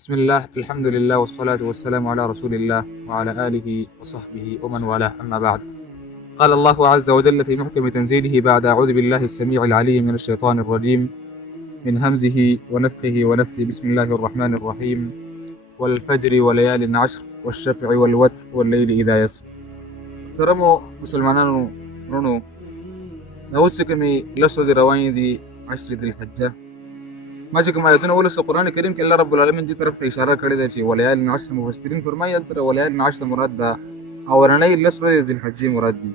بسم الله الحمد لله والصلاة والسلام على رسول الله وعلى آله وصحبه ومن والاه أما بعد. قال الله عز وجل في محكم تنزيله بعد أعوذ بالله السميع العليم من الشيطان الرجيم من همزه ونفخه ونفثه. بسم الله الرحمن الرحيم. والفجر وليال عشر والشفع والوتر والليل إذا يسر. ترمو مسلمانانو رونو نوسكمي لسو رواني دي عشر ذي الحجة ما چې کوم آیتونه ولسو قرآن کریم کې الله رب العالمین دې طرف ته اشاره کړې ده چې ولیال عشر مفسرین فرمایي هلته ولیال عشر مراد ده او اورنۍ لس ورځې ذی الحجې مراد دي.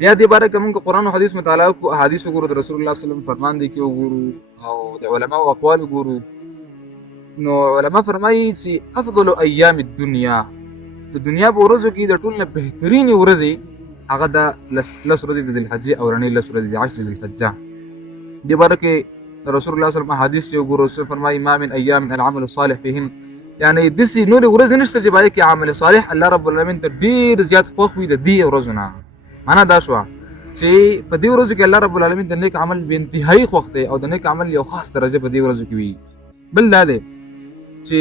بیا دې باره کې موږ قرآن او حدیث مطالعه کو احادیث وګورو د رسول الله صلی الله علیه وسلم فرمان دي کې وګورو او د علماو اقوال وګورو. نو علما فرمایي چې افضل ایام الدنیا د دنیا په ورځو کې د ټول نه بهترین ورځې هغه د لس ورځې د ذی الحجې اورنۍ لس ورځې د عشر ذی الحجه. دې باره کې رسول الله صلی الله علیه وسلم حدیث یو ګورو رسول فرمایي ما من ایام العمل الصالح فيهن، یعنی دسی نور ورځې نشته چې باید کې عمل صالح الله رب العالمین ته ډیر زیات خوښ وي د دې ورځو نه. معنا دا شو چې په دې ورځو کې الله رب العالمین د نیک عمل به انتهایی خوښ دی او د نیک عمل یو خاص درجه په دې ورځو کې وي. بل دا دی چې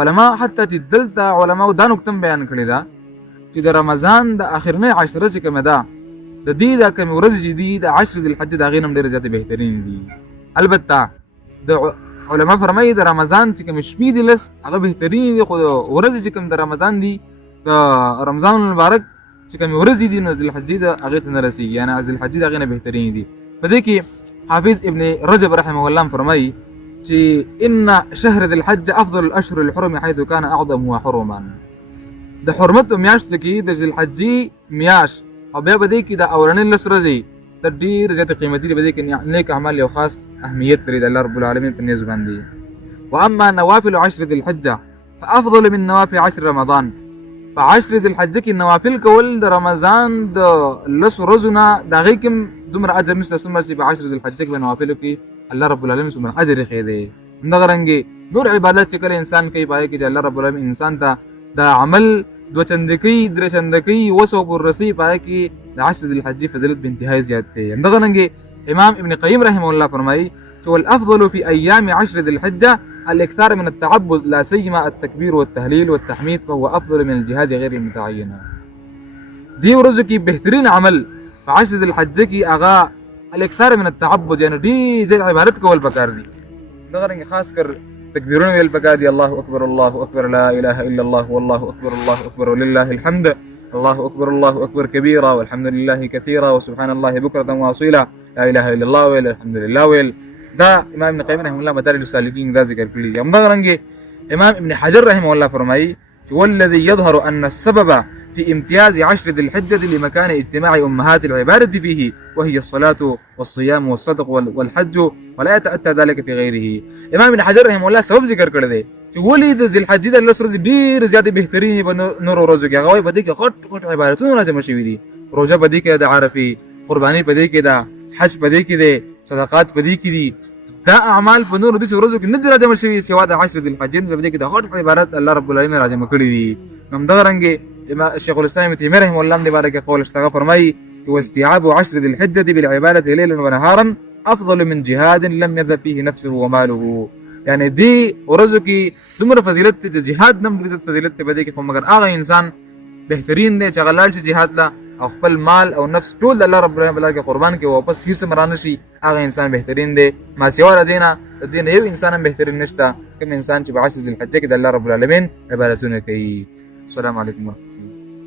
علما حتی چې دلته علما دا نقطه بیان کړی دا چې د رمضان د اخرنۍ عشره چې کومه ده د دې د کوم ورځې چې دي د عشر ذی الحجه د هغې نه هم ډېرې زیاتې بهترین دي. البته د علما فرمایي د رمضان چې کوم شپې دي لس هغه بهترین دي، خو ورځې چې کوم د رمضان دي د رمضان المبارک چې کوم ورځې دي نو ذی الحجې د هغې ته نه رسېږي، یعنی ذی الحجې د هغې نه بهترین دي. په دې کې حافظ ابن رجب رحمه الله فرمایي چې ان شهر ذی الحجه افضل الاشهر الحرم حيث كان اعظمها حرما. د حرمت په میاشتو کې د ذی الحجې میاشت او بیا په دې کې د اورنۍ لس ورځې د ډېر زیاته قیمتي دی. په دې کې نیک اعمال یو خاص اهمیت لري د الله رب العالمین په نیز باندې. واما نوافل عشر ذی الحجه فافضل من نوافل عشر رمضان. په عشر ذی الحجه کې نوافل کول د رمضان د لس ورځو نه د هغې کې دومره اجر نشته څومره چې په عشر ذی الحجه کې په نوافلو کې الله رب العالمین څومره اجر یې ښی دی. همدغه رنګې نور عبادت چې کله انسان کوي په هغې کې چې الله رب العالمین انسان ته د عمل دو چندکی درې چندکی وسو پر رسی پای کې د عشر ذی الحجې فضیلت به انتهایی زیات دی. همدغه رنګې امام ابن قیم رحمه الله فرمایي چې والافضل في ايام عشر ذي الحجه الاكثار من التعبد لا سيما التكبير والتهليل والتحميد فهو افضل من الجهاد غير المتعين. دې ورځو کې بهترین عمل په عشر ذی الحجې کې هغه الاكثار من التعبد، یعنی ډېر زیات عبادت کول پکار دي. همدغه رنګې خاص کر تکبیرونه ویل پکار دي. الله اکبر الله اکبر لا اله الا الله والله اکبر ولله الحمد الله اکبر کبیرا والحمد لله كثيرا وسبحان الله بكرة واصيلا لا اله الا الله ویل الحمد لله ویل. دا امام ابن قیم رحمه الله مدارج السالکین دا ذکر کړی دی. همدغه رنګې امام ابن حجر رحمه الله فرمایي چې والذي يظهر ان السبب في امتياز عشر ذي الحجة لمكان اجتماع أمهات العبادة فيه وهي الصلاة والصيام والصدق والحج ولا يتأتى ذلك في غيره. امام ابن حجر رحمه الله سبب ذکر کړی دی چې ولې د ذی الحجې د لس ورځې ډېر زیاتې بهترین په نورو ورځو کې هغه وایي په دې کې غټ عبادتونه راجمع شوي دي. روژه په دې کې د عرفې، قرباني په دې کې ده، حج په دې کې دی، صدقات په دې کې دي. دا اعمال په نورو داسې ورځو کې نه دي راجمع شوي سوا د عشر ذی الحجې په دې کې د غټ عبادت الله رب العالمین راجمع کړي دي. همدغه رنګې شیخ الاسلام ابن تیمیه رحمه الله دې باره کې قول شته فرمایي واستيعاب عشر ذي الحجة بالعبادة ليلا ونهارا افضل من جهاد لم يذهب فيه نفسه وماله. یعنی دې ورځو کې دومره فضیلت دی، د جهاد نه هم ډېر فضیلت دی په دې کې، خو مګر هغه انسان بهترین دی چې هغه لاړ شي جهاد له او خپل مال او نفس ټول الله رب العالمین کې قربان کې واپس هیڅ هم رانه شي، هغه انسان بهترین دی. ما سوا د دې نه یو انسان هم بهترین نشته کوم انسان چې په عشر ذی الحجه کې د الله رب العالمین عبادتونه کوي. السلام علیکم.